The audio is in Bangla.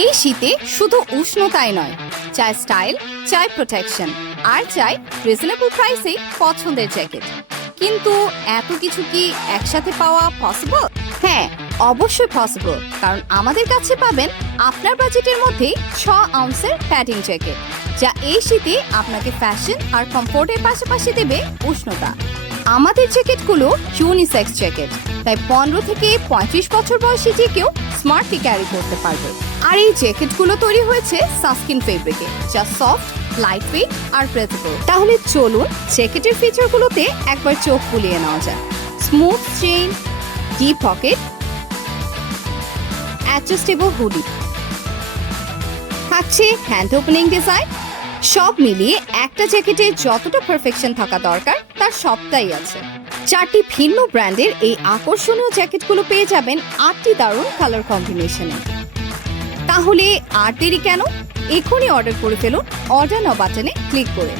এই শীতে শুধু উষ্ণতাই নয়, চাই স্টাইল, চাই প্রোটেকশন, আর চাই রিজনেবল প্রাইসে পছন্দের জ্যাকেট। কিন্তু এত কিছু কি একসাথে পাওয়া পসিবল? হ্যাঁ, অবশ্যই পসিবল, কারণ আমাদের কাছে পাবেন আপনার বাজেটের মধ্যে 6 আউন্সের প্যাডিং জ্যাকেট, যা এই শীতে আপনাকে ফ্যাশন আর কমফোর্টের পাশাপাশি দেবে উষ্ণতা। আমাদের জ্যাকেটগুলো ইউনিসেক্স জ্যাকেট, তাই 15 থেকে 35 বছর বয়সী যে কেউ স্মার্টলি ক্যারি করতে পারবে। আর এই জ্যাকেটগুলো তৈরি হয়েছে সানস্ক্রিন ফেব্রিকে, যা সফট, লাইট ওয়েট আর ব্রেথেবল। তাহলে চলুন জ্যাকেটের ফিচারগুলোতে একবার চোখ বুলিয়ে নেওয়া যাক। Smooth chain, deep pocket, adjustable hoodie, থাকছে হ্যান্ড ওপেনিং ডিজাইন। সব মিলিয়ে একটা জ্যাকেটে যতটা পারফেকশন থাকা দরকার তার সবটাই আছে। 4টি ভিন্ন ব্র্যান্ডের এই আকর্ষণীয় জ্যাকেটগুলো পেয়ে যাবেন 8টি দারুণ কালার কম্বিনেশনে। তাহলে আর দেরি কেন? এখনই অর্ডার করে ফেলুন অর্ডার নাও বাটনে ক্লিক করে।